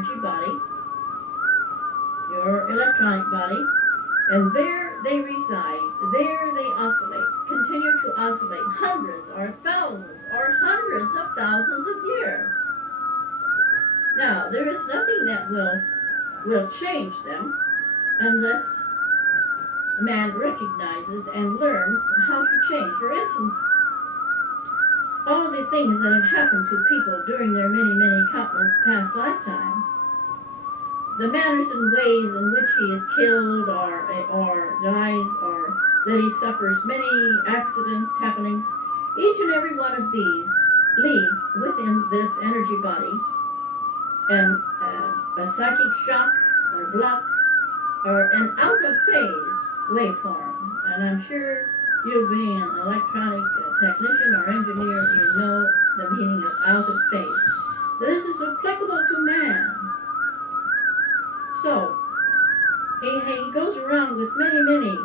energy body, your electronic body, and there they reside, there they oscillate, continue to oscillate hundreds or thousands or hundreds of thousands of years. Now, there is nothing that will change them unless man recognizes and learns how to change. For instance, all of the things that have happened to people during their many, many countless past lifetimes, the manners and ways in which he is killed or dies, or that he suffers many accidents, happenings, each and every one of these leave within this energy body and a psychic shock or block or an out-of-phase waveform. And I'm sure you being an electronic technician or engineer, you know the meaning of out-of-phase. This is applicable to man. So, he goes around with many, many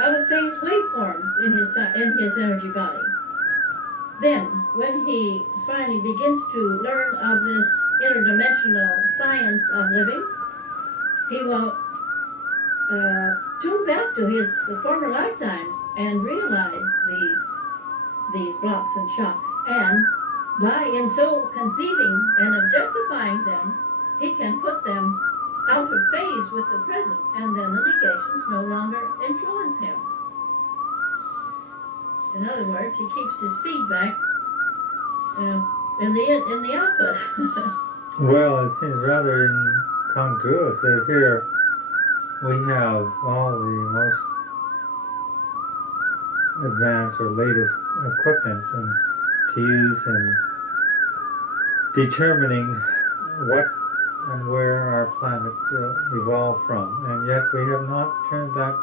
out-of-phase waveforms in his energy body. Then, when he finally begins to learn of this interdimensional science of living, he will tune back to his former lifetimes and realize these blocks and shocks. And by in so conceiving and objectifying them, he can put them out of phase with the present, and then the negations no longer influence him. In other words, he keeps his feedback in the output. Well, it seems rather incongruous that here we have all the most advanced or latest equipment to use in determining what and where our planet evolved from, and yet we have not turned that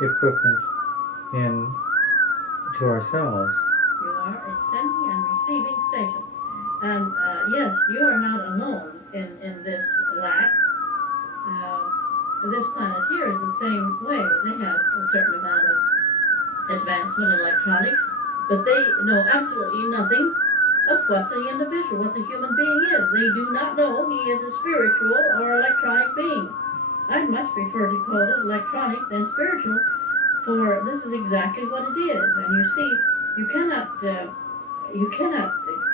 equipment in to ourselves. You are a sending and receiving station. And yes, you are not alone in this lack. This planet here is the same way. They have a certain amount of advancement in electronics, but they know absolutely nothing of what the individual, what the human being is. They do not know he is a spiritual or electronic being. I'd much prefer to call it electronic than spiritual, for this is exactly what it is. And you see, you cannot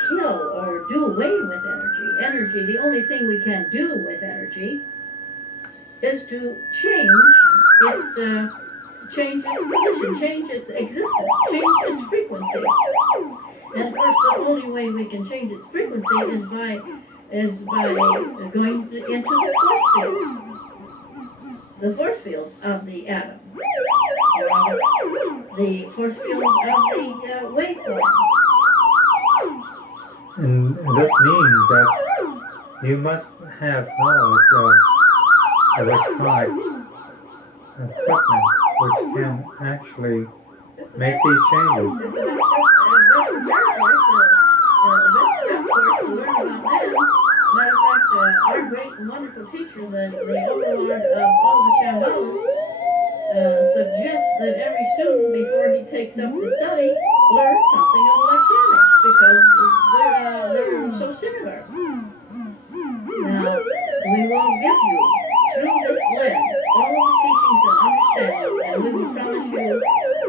kill or do away with energy. Energy, the only thing we can do with energy is to change its position, change its existence, change its frequency. And of course, the only way we can change its frequency is by going into the force fields. The force fields of the atom. The force fields of the waveform. And this means that you must have knowledge of electronic equipment which can actually make these changes. The best course to learn about that. Matter of fact, our great and wonderful teacher, the overlord of all the Shambhalas, suggests that every student, before he takes up the study, learn something of electronics, because they're so similar. Now, we will give you, through this lens, all of the teachings and understanding, and we will promise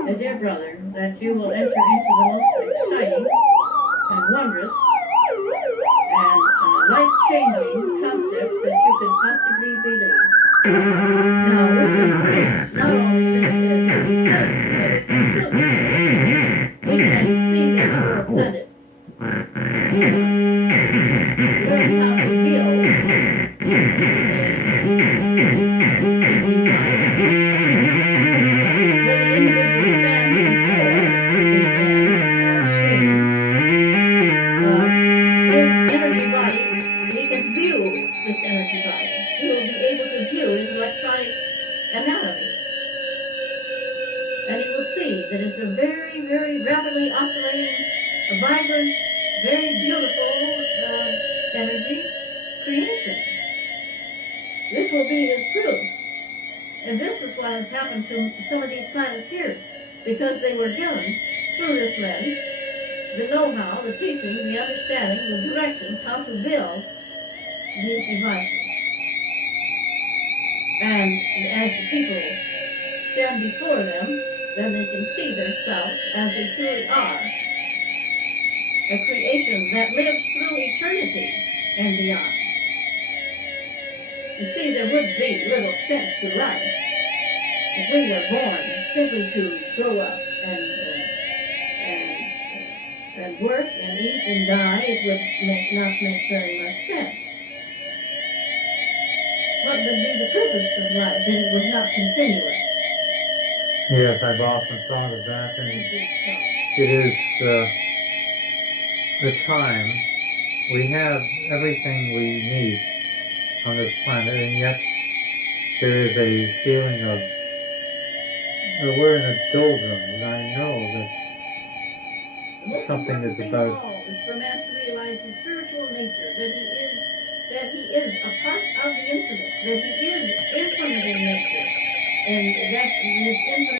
you, dear brother, that you will enter into the most exciting and wondrous and life-changing concepts that you could possibly believe. Now, we can prove not only that it can be said, but it can prove it. We can see that our planet learns how to build anatomy. And you will see that it's a very, very rapidly oscillating, a vibrant, very beautiful energy creation. This will be his proof. And this is what has happened to some of these planets here, because they were given, through this lens, the know-how, the teaching, the understanding, the directions, how to build these devices. And as the people stand before them, then they can see themselves as they truly are. A creation that lives through eternity and beyond. You see, there would be little sense to life if we were born simply to grow up and work and eat and die. It would not make very much sense. What would be the purpose of life if it was not continuous? Yes, I've often thought of that, and it is the time. We have everything we need on this planet, and yet there is a feeling of we're in a doldrum, and I know that something is about. Is for man to realize his spiritual nature, that he is a part of the infinite, that he is infinite in nature, and that this infinite